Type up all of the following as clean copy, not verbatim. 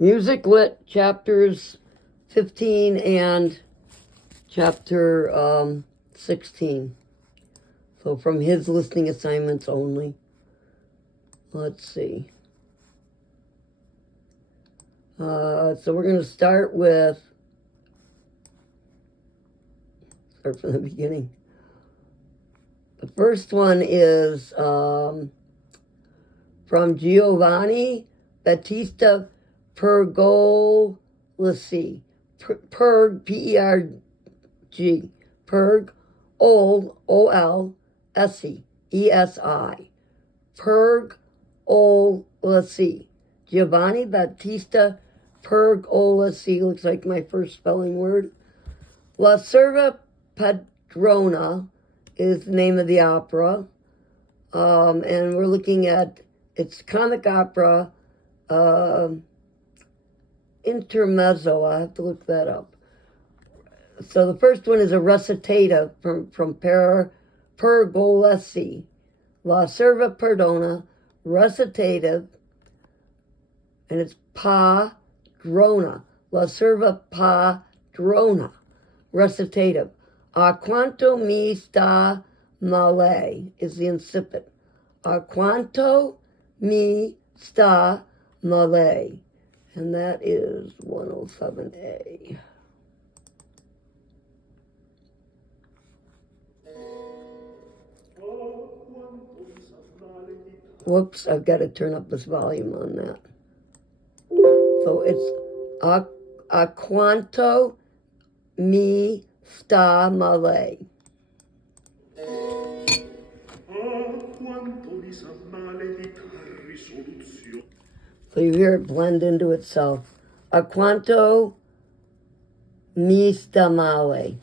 Music Lit chapters 15 and chapter 16. So from his listening assignments only. Let's see. So we're going to start from the beginning. The first one is from Giovanni Battista Pergolesi. Perg, P-E-R-G. Perg, O-L-S-E, E-S-I. Pergolesi. Giovanni Battista Pergolesi. Looks like my first spelling word. La Serva Padrona is the name of the opera. And we're looking at, it's comic opera, intermezzo. I have to look that up. So the first one is a recitative from Pergolesi. La Serva Padrona, recitative, and it's Padrona. La Serva Padrona, recitative. A quanto mi sta male is the incipit. A quanto mi sta male. And that is 107A. Whoops, I've got to turn up this volume on that. So it's a quanto mi sta male. So you hear it blend into itself. A quanto mi sta male.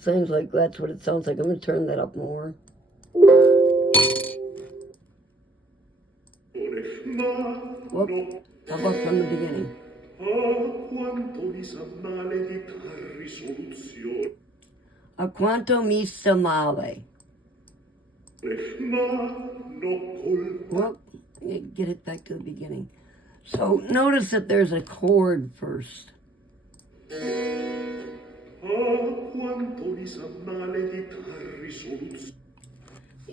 Seems like that's what it sounds like. I'm going to turn that up more. Whoop. How about from the beginning? A quanto mi sta male. Whoop. Get it back to the beginning. So notice that there's a chord first. You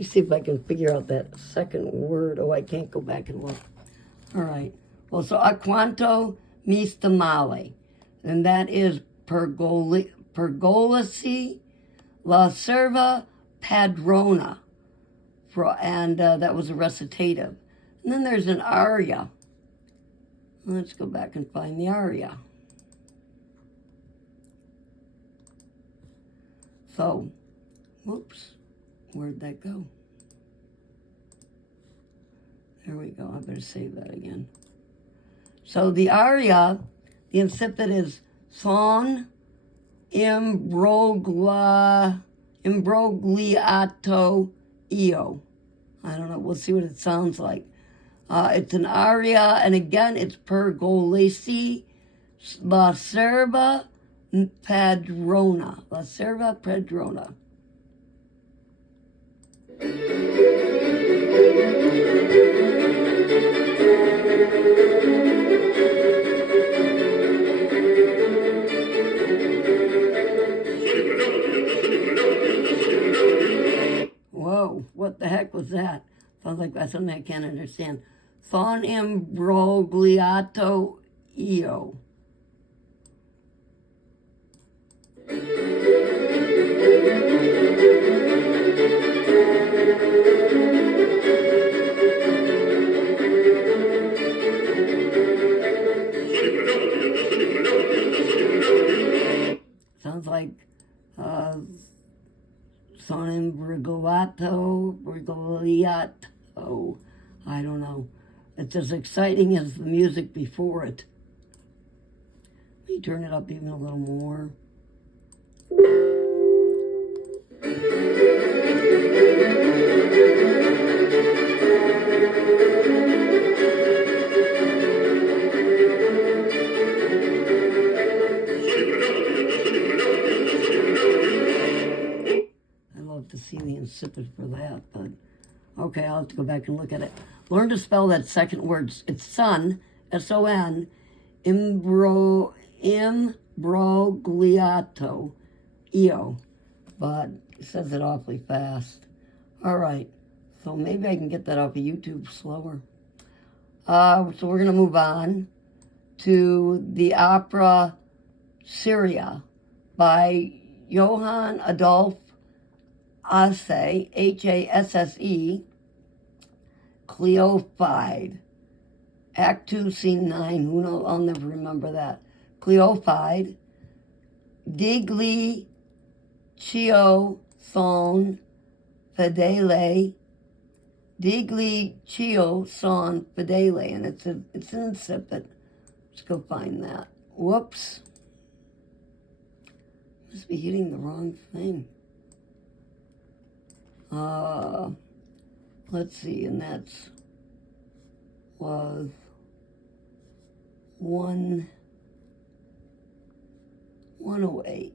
see if I can figure out that second word. Oh, I can't go back and look. All right. Well, so a quanto mi sta male. And that is Pergolesi La Serva Padrona. And that was a recitative. And then there's an aria. Let's go back and find the aria. So, whoops, where'd that go? There we go, I better save that again. So the aria, the incipit is son imbrogliato io. I don't know, we'll see what it sounds like. It's an aria, and again, it's Pergolesi La Serva Padrona. La Serva Padrona. Whoa, what the heck was that? Sounds like that's something I can't understand. Son imbrogliato io. Sounds like son imbrogliato. I don't know. It's as exciting as the music before it. Let me turn it up even a little more. I love to see the incipit for that, but I'll have to go back and look at it. Learn to spell that second word. It's son, S-O-N, imbrogliato, io, but it says it awfully fast. All right, so maybe I can get that off of YouTube slower. So we're going to move on to the opera Syria by Johann Adolf Hasse, Hasse, Cleophide. Act 2, Scene 9. Who knows? I'll never remember that. Cleophide. Digli Chio son fedele. Digli Chio son fedele. And it's an incipit. Let's go find that. Whoops. Must be hitting the wrong thing. Let's see, and that's was 108.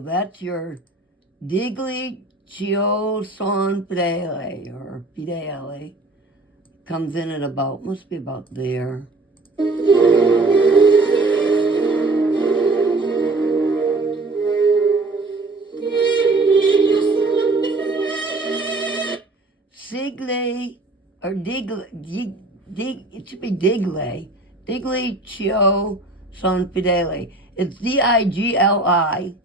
That's your Digli Chio son fedele, or fidele. Comes in at about, must be about there. Sigle, or it should be Digli. Digli Chio son fedele. It's Digli.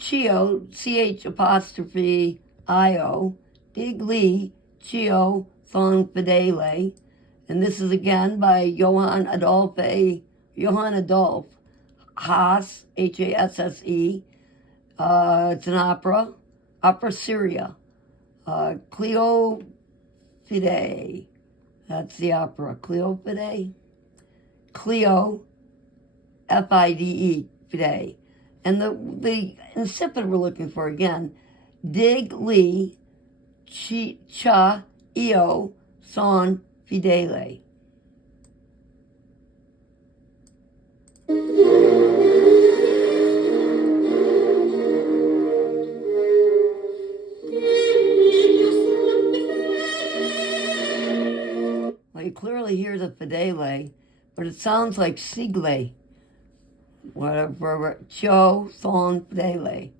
Chio, CH apostrophe IO, Digli Chio son fedele. And this is again by Johann Adolf Hasse, Hasse. It's an opera Syria. Cleophide, that's the opera, Cleophide. Cleo, Fide, fide. And the incipit we're looking for again, Digli Cha Io son fidele. Well, you clearly hear the fidele, but it sounds like sigle. Whatever, Chio son fedele.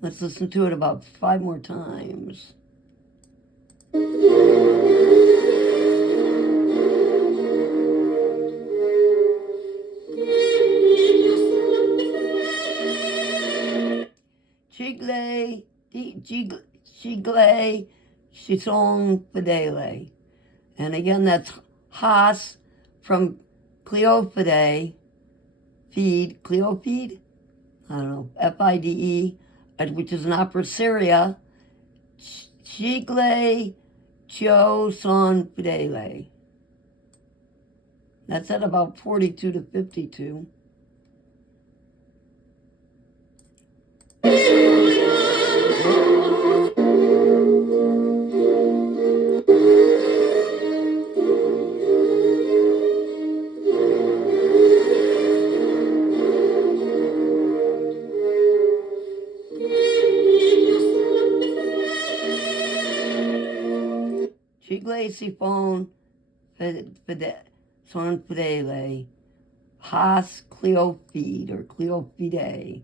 Let's listen to it about 5 more times. Chigle, son fedele. And again, that's Hasse from Cleophide. Cleophide? I don't know, Fide, which is an opera Syria. Chigle Chio son fedele. That's at about 42 to 52. Chigle Sifon son fedele. Hasse Cleophide, or Cleophide.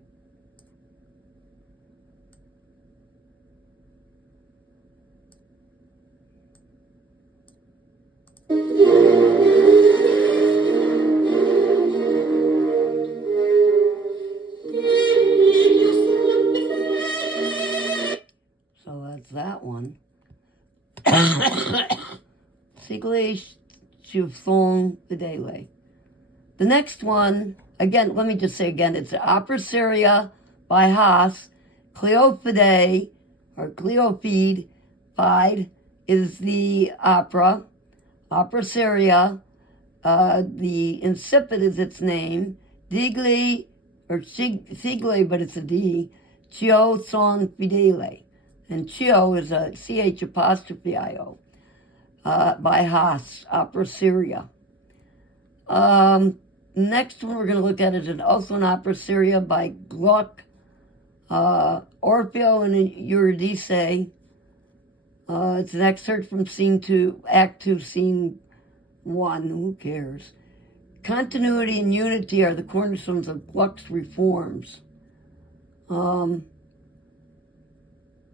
Sigle Shuflon Videle. The next one, again, let me just say again, it's the opera seria by Haas. Cleophide, or Cleophide, is the opera seria. The incipit is its name. Digli, or Sigle, but it's a D. Chio son fidele. And Chio is a CH apostrophe IO. By Haas, opera seria. Next one we're going to look at is also an opera seria by Gluck, Orfeo and Eurydice. It's an excerpt from Act 2, Scene 1. Who cares? Continuity and unity are the cornerstones of Gluck's reforms.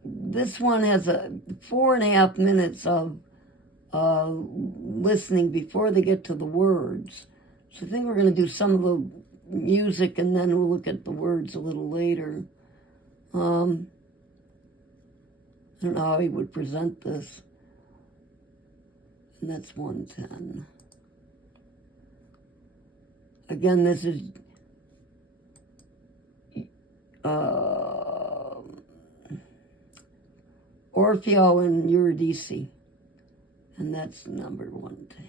This one has 4.5 minutes of listening before they get to the words. So I think we're going to do some of the music and then we'll look at the words a little later. I don't know how he would present this. And that's 110. Again, this is Orfeo and Eurydice. And that's number 110.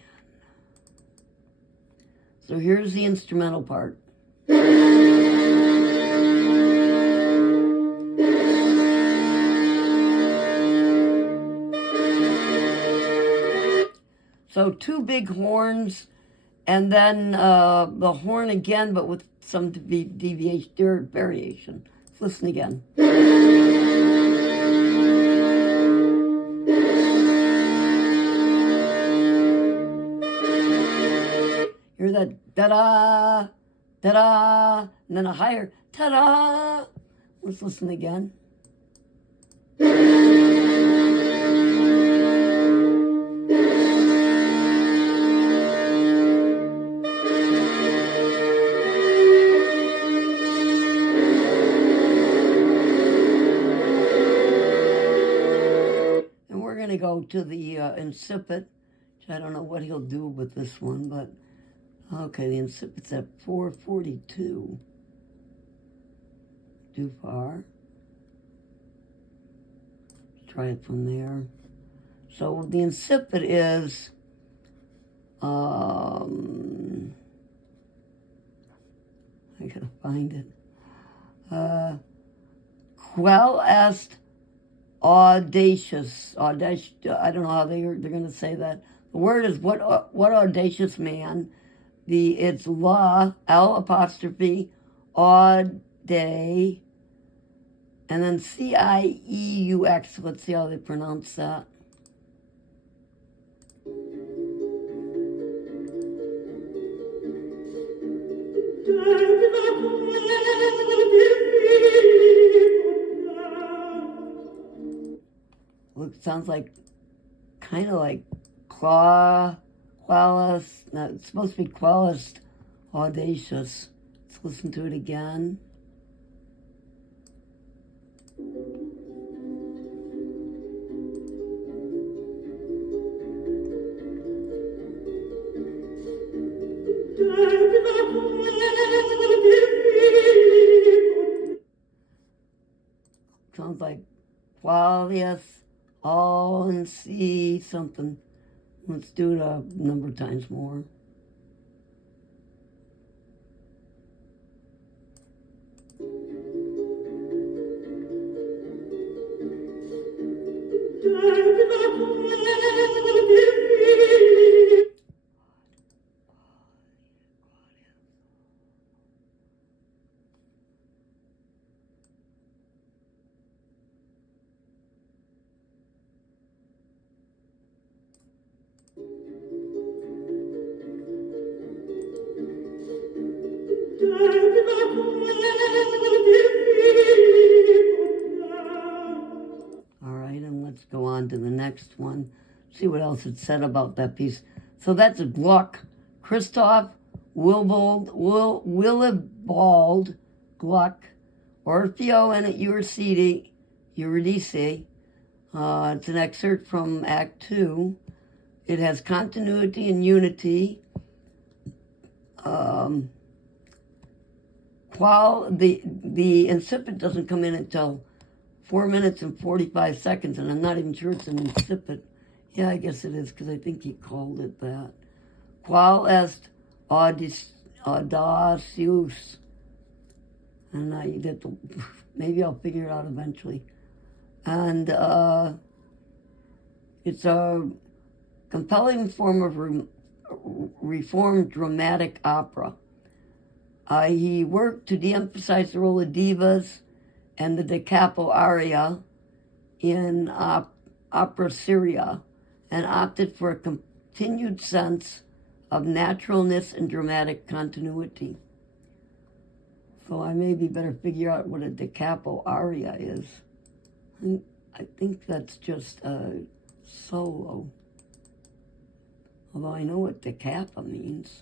So here's the instrumental part. So 2 big horns, and then the horn again, but with some deviation or variation. Let's listen again. Hear that da-da, da-da, and then a higher ta-da. Let's listen again. And we're going to go to the incipit, which I don't know what he'll do with this one, but okay, the incipit's at 442. Too far. Let's try it from there. So the incipit is I gotta find it. Quel est audacious. I don't know how they're gonna say that. The word is what audacious man. It's la, L apostrophe, aude, and then Cieux. Let's see how they pronounce that. Sounds like, kind of like qualis, no, it's supposed to be qualis audacious. Let's listen to it again. Sounds like qualis, all and C something. Let's do it a number of times more. All right, and let's go on to the next one. See what else it said about that piece. So that's Gluck, Christoph Willibald Gluck, Orfeo and Eurydice. It's an excerpt from Act 2. It has continuity and unity. The incipit doesn't come in until 4 minutes and 45 seconds, and I'm not even sure it's an incipit. Yeah, I guess it is, because I think he called it that. Qual est audacius? And maybe I'll figure it out eventually. And it's a compelling form of reformed dramatic opera. He worked to de-emphasize the role of divas and the da capo aria in opera seria, and opted for a continued sense of naturalness and dramatic continuity. So I maybe better figure out what a da capo aria is. I think that's just a solo. Although I know what da capo means.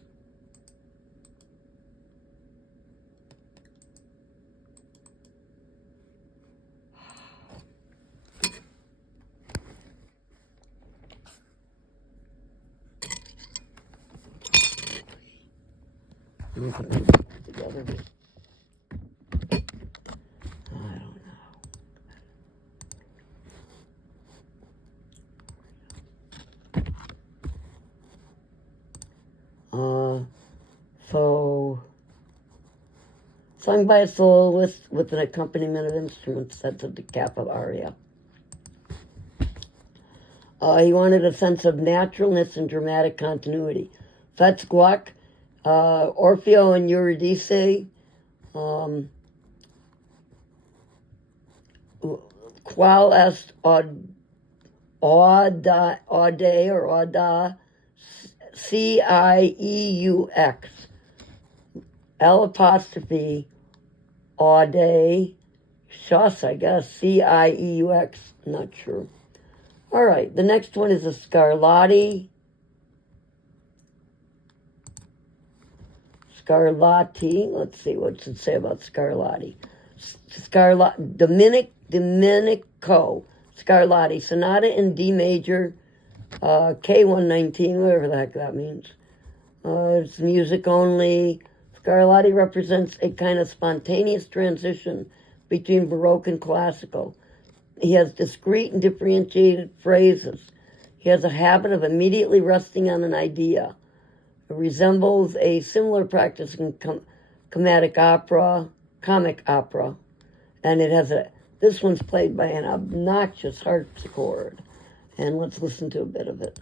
Together. I don't know. So, sung by a soloist with an accompaniment of instruments, that's a da capo aria. He wanted a sense of naturalness and dramatic continuity. Fats Guac, Orfeo and Eurydice, Qual est auda, Cieux, L apostrophe, aude, Chus, I guess, Cieux, not sure. All right, the next one is a Scarlatti. Let's see, what's it say about Scarlatti? Domenico Scarlatti, Sonata in D major, K119, whatever the heck that means. It's music only. Scarlatti represents a kind of spontaneous transition between Baroque and classical. He has discrete and differentiated phrases. He has a habit of immediately resting on an idea. It resembles a similar practice in comic opera, and it has this one's played by an obnoxious harpsichord, and let's listen to a bit of it.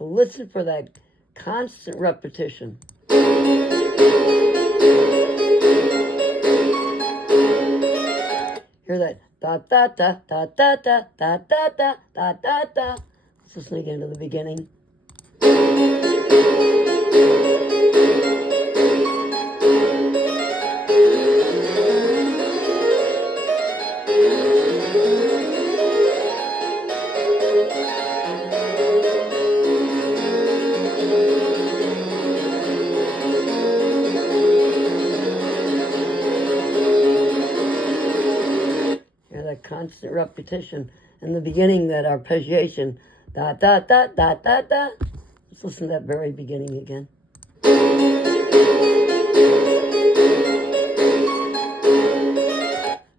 Listen for that constant repetition. Hear that da da da da da da da da da da da da. Let's listen again to the beginning. Constant repetition, and the beginning, that arpeggiation, da da da da da da. Let's listen to that very beginning again.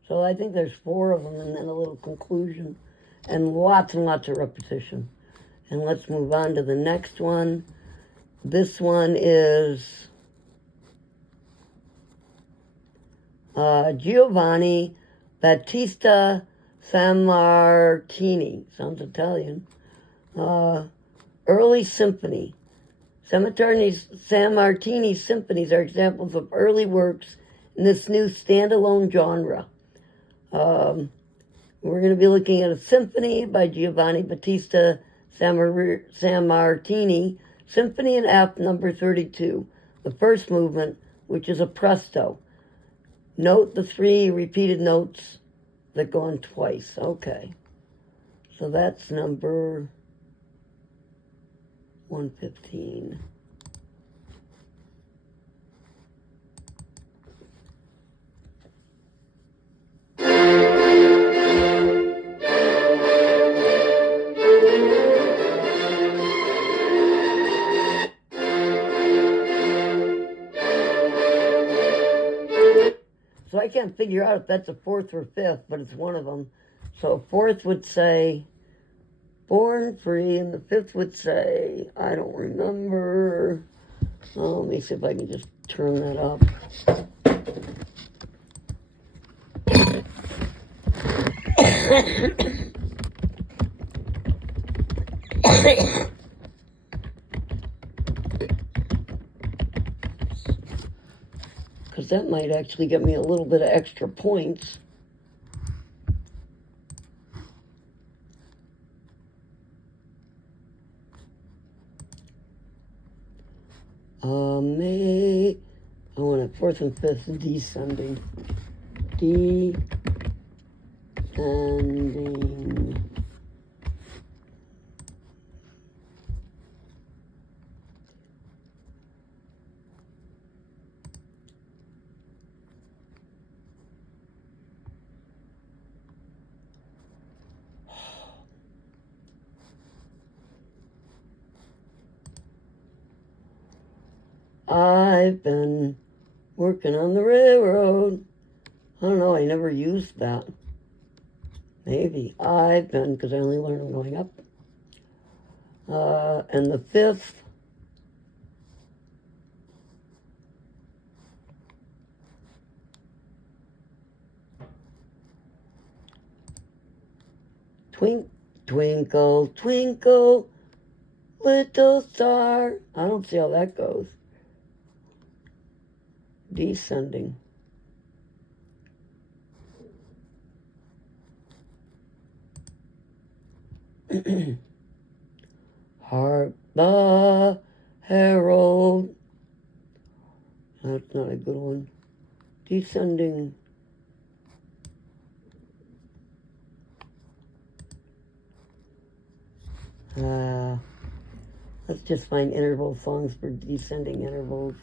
So I think there's 4 of them, and then a little conclusion, and lots of repetition. And let's move on to the next one. This one is Giovanni Battista Sammartini, sounds Italian. Early symphony. Sammartini's symphonies are examples of early works in this new standalone genre. We're going to be looking at a symphony by Giovanni Battista Sammartini, Symphony in F, number 32, the first movement, which is a presto. Note the 3 repeated notes that go on twice. Okay. So that's number 115. So I can't figure out if that's a 4th or 5th, but it's one of them. So 4th would say Born Free, and the 5th would say, I don't remember. Oh, let me see if I can just turn that up. Because that might actually get me a little bit of extra points. I want a 4th and 5th descending. Descending. I've been working on the railroad. I don't know, I never used that. Maybe. I've been, because I only learned them going up. And the 5th, twinkle, twinkle, little star. I don't see how that goes. Descending. Hark the herald. That's not a good one. Descending. Let's just find interval songs for descending intervals.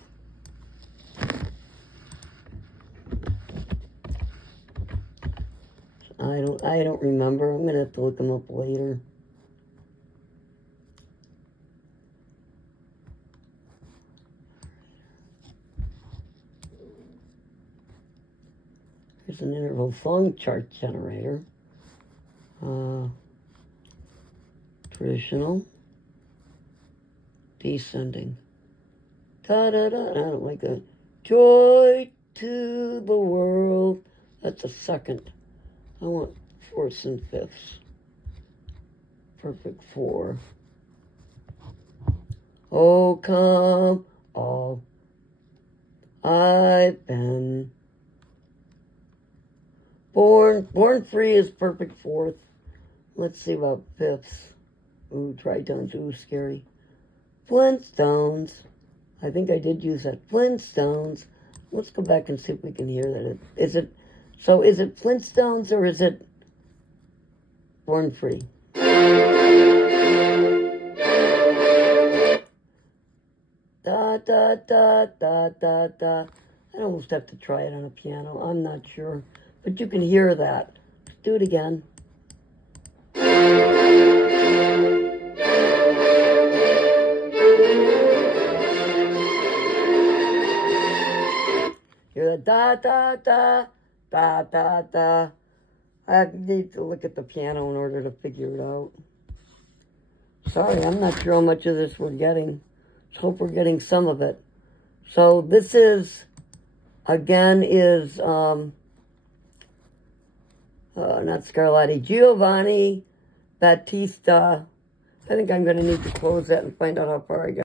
I don't remember. I'm gonna have to look them up later. Here's an interval song chart generator. Traditional. Descending. Da-da-da. I don't like that. Joy to the world. That's a 2nd. I want 4ths and 5ths. Perfect 4. Oh, come all I've been. Born Free is perfect 4th. Let's see about 5ths. Ooh, tritones. Ooh, scary. Flintstones. I think I did use that. Flintstones. Let's go back and see if we can hear that. Is it Flintstones or is it Born Free? Da, da, da, da, da, da. I'd almost have to try it on a piano. I'm not sure. But you can hear that. Let's do it again. Hear the da, da, da, da, da, da. I need to look at the piano in order to figure it out. Sorry, I'm not sure how much of this we're getting. Let's hope we're getting some of it. So this is, again, is, not Scarlatti, Giovanni Battista. I think I'm going to need to close that and find out how far I got.